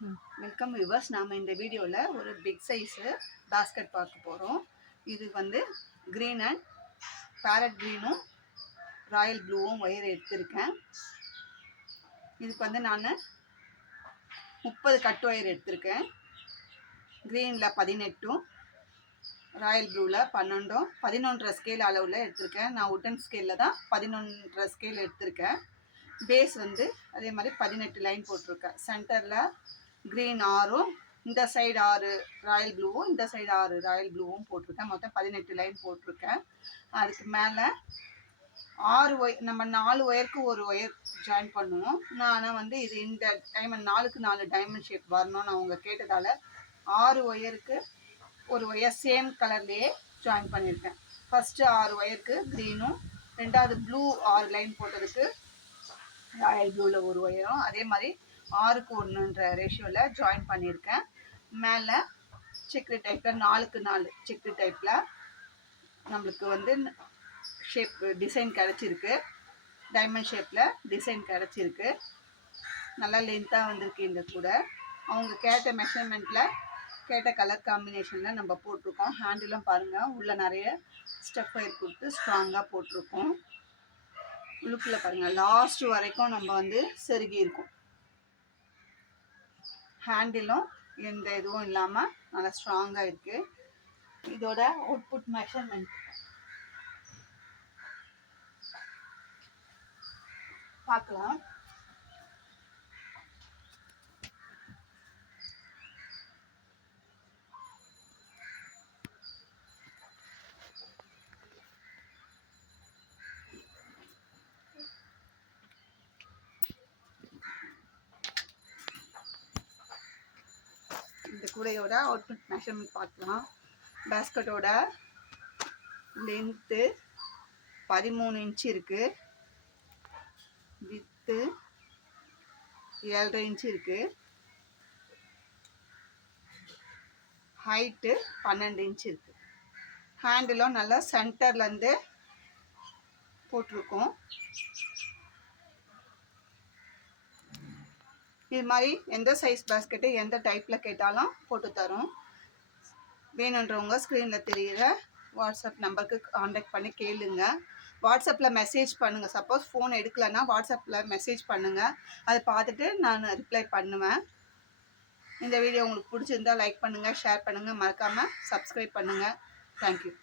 Welcome viewers. நாம் இந்த வீடியோவில் ஒரு பிக் சைஸு பாஸ்கெட் பார்க்க போகிறோம். இது வந்து க்ரீன் அண்ட் பேரட் க்ரீனும் ராயல் ப்ளூவும் ஒயர் எடுத்திருக்கேன். இதுக்கு வந்து நான் 30 கட் ஒயர் எடுத்திருக்கேன். க்ரீனில் 18, ராயல் ப்ளூவில் 12, 11.5 ஸ்கேல் அளவில் எடுத்திருக்கேன். நான் உட்டன் ஸ்கேலில் தான் 11.5 ஸ்கேல் எடுத்திருக்கேன். பேஸ் வந்து அதே மாதிரி 18 லைன் போட்டிருக்கேன். சென்டரில் க்ரீன் 6, இந்த சைடு 6 ராயல் ப்ளூவும், இந்த சைடு 6 ராயல் ப்ளூவும் போட்டிருக்கேன். மொத்தம் 18 லைன் போட்டிருக்கேன். அதுக்கு மேலே 6 ஒயர், நம்ம 4 ஒயருக்கு ஒரு ஒயர் ஜாயின் பண்ணுவோம். நான் வந்து இது இந்த டைமண்ட் 4க்கு 4 டைமண்ட் ஷேப் வரணும்னு அவங்க கேட்டதால் 6 ஒயருக்கு ஒரு ஒயர் சேம் கலர்லேயே ஜாயின் பண்ணியிருக்கேன். ஃபஸ்ட்டு 6 ஒயருக்கு க்ரீனும், ரெண்டாவது ப்ளூ 6 லைன் போட்டதுக்கு ராயல் ப்ளூவில் ஒரு ஒயரும், அதே மாதிரி 6க்கு 1ன்ற ரேஷியோவில் ஜாயின் பண்ணியிருக்கேன். மேலே செக்ரி டைப்பில் 4க்கு 4 செக்ரி டைப்பில் நம்மளுக்கு வந்து ஷேப் டிசைன் கிடச்சிருக்கு. டைமண்ட் ஷேப்பில் டிசைன் கிடச்சிருக்கு. நல்லா லென்த்தாக வந்திருக்கு. இந்த கூட அவங்க கேட்ட மெஷர்மெண்ட்டில் கேட்ட கலர் காம்பினேஷனில் நம்ம போட்டிருக்கோம். ஹேண்டிலும் பாருங்கள், உள்ளே நிறைய ஸ்டெப் ஒயர் கொடுத்து ஸ்ட்ராங்காக போட்டிருக்கோம். உள்ளுக்குள்ளே பாருங்கள், லாஸ்ட்டு வரைக்கும் நம்ம வந்து செருகி இருக்கும். ஹேண்டிலும் எந்த இதுவும் இல்லாமல் நல்லா ஸ்ட்ராங்காக இருக்குது. இதோட அவுட்புட் மெஷர்மெண்ட் பார்க்கலாம். இந்த கூடையோட அவுட்புட் மெஷர்மெண்ட் பார்க்கலாம். பேஸ்கெட்டோட லென்த்து 13 இன்ச்சு இருக்குது. வித்து 7.5 இன்ச்சு இருக்குது. ஹைட்டு 12 இன்ச்சு இருக்குது. ஹேண்டிலும் நல்லா சென்டர்லேருந்து போட்டிருக்கோம். இது மாதிரி எந்த சைஸ் பேஸ்கெட்டு எந்த டைப்பில் கேட்டாலும் போட்டு தரோம். வேணுன்றவங்க ஸ்க்ரீனில் தெரிகிற வாட்ஸ்அப் நம்பருக்கு காண்டாக்ட் பண்ணி கேளுங்க. வாட்ஸ்அப்பில் மெசேஜ் பண்ணுங்கள். சப்போஸ் ஃபோன் எடுக்கலைன்னா வாட்ஸ்அப்பில் மெசேஜ் பண்ணுங்கள். அதை பார்த்துட்டு நான் ரிப்ளை பண்ணுவேன். இந்த வீடியோ உங்களுக்கு பிடிச்சிருந்தால் லைக் பண்ணுங்கள், ஷேர் பண்ணுங்கள், மறக்காமல் சப்ஸ்கிரைப் பண்ணுங்கள். தேங்க்யூ.